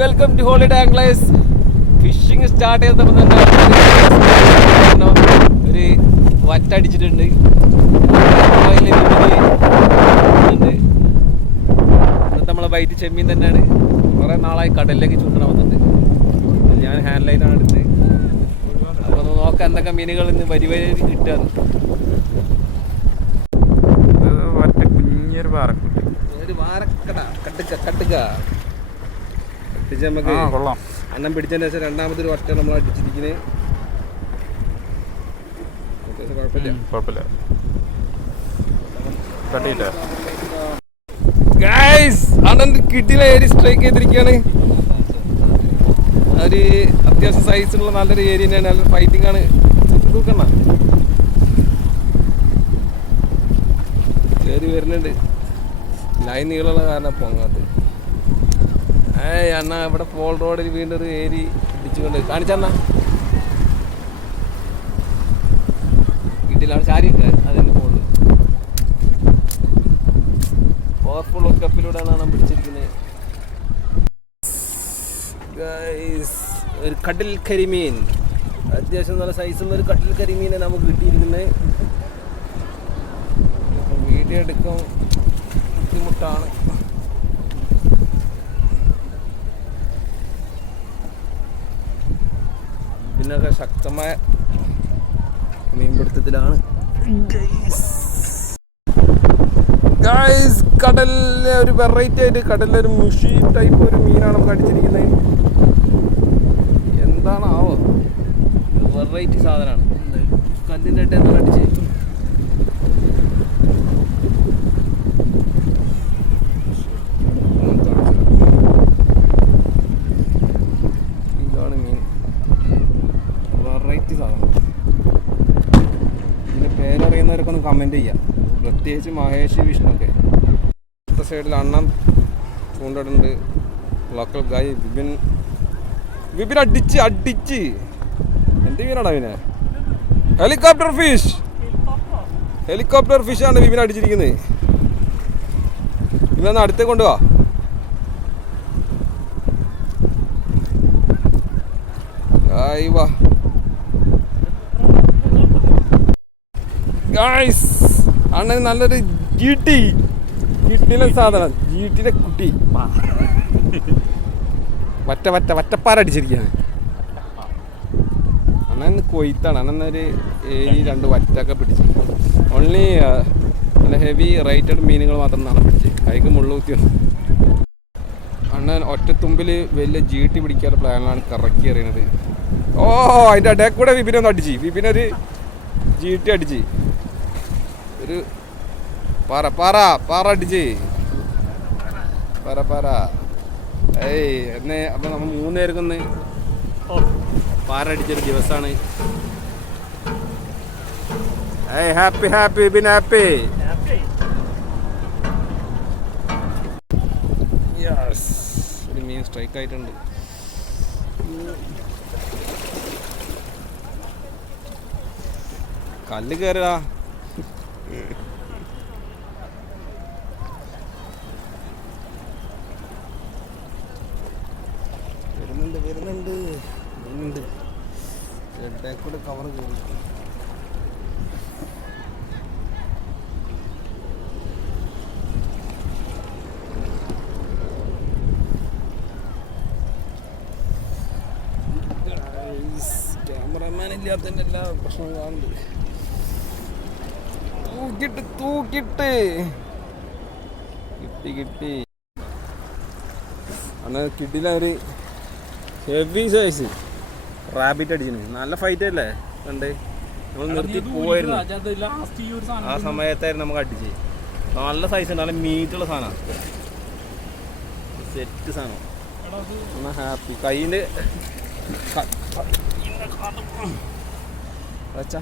Welcome to holiday anglers. Fishing start ചെയ്തപ്പോൾ തന്നെ ഒരു വറ്റടിച്ചിട്ടുണ്ട്. ഇന്നത്തെ നമ്മളെ ബൈറ്റ് ചെമ്മീൻ തന്നെയാണ്. കുറേ നാളായി കടലിലേക്ക് ചൂണ്ടണ വന്നിട്ട് ഞാൻ ഹാൻഡ് ലൈനാണ് എടുത്തത്. അപ്പോൾ ഒന്ന് നോക്കാം എന്തൊക്കെ മീനുകൾ ഇന്ന് വരി വരി കിട്ടുകയാണ്. ഒരു വാരക്കട കട്ടുക നമുക്ക് അന്നം പിടിച്ചതിന് ശേഷം രണ്ടാമതൊരു വട്ട നമ്മൾ അടിച്ചിരിക്കുന്നത്. കുഴപ്പമില്ല. ഗൈസ് അണ്ണൻ കിട്ടിയില്ല, ഏരി സ്ട്രൈക്ക് ചെയ്തിരിക്കുകയാണ്. ഒരു അത്യാവശ്യം സൈസുള്ള നല്ലൊരു ഏരിയ തന്നെയാണ്. നല്ല ഫൈറ്റിംഗ് ആണ്. തൂക്കണ്ണ കയറി വരുന്നുണ്ട്. ലൈൻ നീളമുള്ള കാരണം പൊങ്ങാത്ത്. അണ്ണ ഇവിടെ പോൾ റോഡിൽ വീണ്ടും ഒരു ഏരി ഇടിച്ചുകൊണ്ട് കാണിച്ചണ്ണ കിട്ടിയില്ല. ചാരി അതിൻ്റെ പോളിൽ പവർഫുൾ കപ്പിലൂടെയാണ് നമ്മൾ പിടിച്ചിരിക്കുന്നത്. ഒരു കടൽ കരിമീൻ, അത്യാവശ്യം നല്ല സൈസുള്ള ഒരു കടൽ കരിമീനെ നമുക്ക് കിട്ടിയിരിക്കുന്നത്. വീഡിയോ എടുക്കാൻ ബുദ്ധിമുട്ടാണ്. ഇതിനൊക്കെ ശക്തമായ മീൻപിടുത്തത്തിലാണ്. കടലിലെ ഒരു വെറൈറ്റി ആയിട്ട് കടലിലൊരു മുഷി ടൈപ്പ് ഒരു മീനാണ് നമുക്ക് അടിച്ചിരിക്കുന്നത്. എന്താണാവോ, വെറൈറ്റി സാധനമാണ്. കല്ലിൻ്റെ ഇട്ട് എന്താണ് അടിച്ച് കമൻറ്റ് ചെയ്യാം. പ്രത്യേകിച്ച് മഹേഷ് വിഷ്ണുക്കെ. അടുത്ത സൈഡിൽ അണ്ണൻ ചൂണ്ടിടുന്നുണ്ട്. ലോക്കൽ ഗായ് വിപിൻ അടിച്ച് എന്ത് മീനാടാ വിനെ? ഹെലികോപ്റ്റർ ഫിഷാണ് വിപിൻ അടിച്ചിരിക്കുന്നത്. ഇവന്ന് അടുത്തേ കൊണ്ടുപോവാ. വാ ഗായ്സ്, അണ്ണന് നല്ലൊരു ജിട്ടിയിലെ സാധനം, ജിട്ടിയുടെ കുട്ടി വറ്റപ്പാറ അടിച്ചിരിക്കുകയാണ്. അണ്ണൻ കൊയ്ത്താണ്. അണ്ണനൊരു 2 വറ്റൊക്കെ പിടിച്ച്. ഓൺലി നല്ല ഹെവി റേറ്റഡ് മീനുകൾ മാത്രം നാളെ പിടിച്ച്. കൈക്ക് മുള്ളു കുത്തി വന്നു. അണ്ണൻ ഒറ്റത്തുമ്പിൽ വലിയ ജിട്ടി പിടിക്കാനുള്ള പ്ലാനിലാണ് കറക്കി എറിയണത്. ഓ, അതിൻ്റെ ഇടയിൽ കൂടെ വിപിനൊന്ന് അടിച്ച്. വിപിനൊരു ജിട്ടി അടിച്ച് ഒരു പാറ അടിച്ച് പാറ. എന്നേ അപ്പം നമ്മൾ 3 പേർക്കൊന്ന് പാറ അടിച്ചൊരു ദിവസമാണ്. Happy bin happy. യെസ്, ഒരു മീൻ സ്ട്രൈക്ക് ആയിട്ടുണ്ട്. കല്ല് കയറുക. വരുന്നുണ്ട് കൂടെ കവർ കയറി. ക്യാമറമാൻ ഇല്ലാത്തതിൻ്റെ എല്ലാ പ്രശ്നവും കാണുന്നുണ്ട്. തൂക്കിട്ട് കിട്ടി. അന്ന് കിട്ടില്ല. ഒരു ഹെവി സൈസ് റാബിറ്റ് അടിച്ചിന്. നല്ല ഫൈറ്റ് അല്ലേ കണ്ട്. നമ്മൾ നിർത്തി പോവായിരുന്നു. ആ സമയത്തായിരുന്നു നമുക്ക് അടിച്ച്. നല്ല സൈസ് ഉണ്ട്. നല്ല മീറ്റുള്ള സാധനമാണ്. സെറ്റ് സാധനം. എന്നാൽ ഹാപ്പി. കയ്യിൻ്റെ വച്ചാ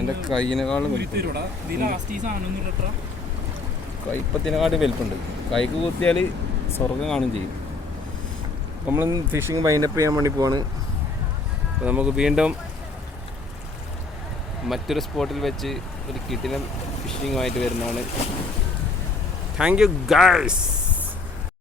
എൻ്റെ കയ്യിനെക്കാളും കൈപ്പത്തിനെക്കാട്ടും വലിപ്പുണ്ട്. കൈക്ക് കുത്തിയാൽ സ്വർഗം കാണും ചെയ്യും. നമ്മൾ ഫിഷിങ് വൈൻഡപ്പ് ചെയ്യാൻ വേണ്ടി പോവാണ്. അപ്പോൾ നമുക്ക് വീണ്ടും മറ്റൊരു സ്പോട്ടിൽ വെച്ച് ഒരു കിടിലൻ ഫിഷിങ്ങുമായിട്ട് വരുന്നതാണ്. Thank you guys.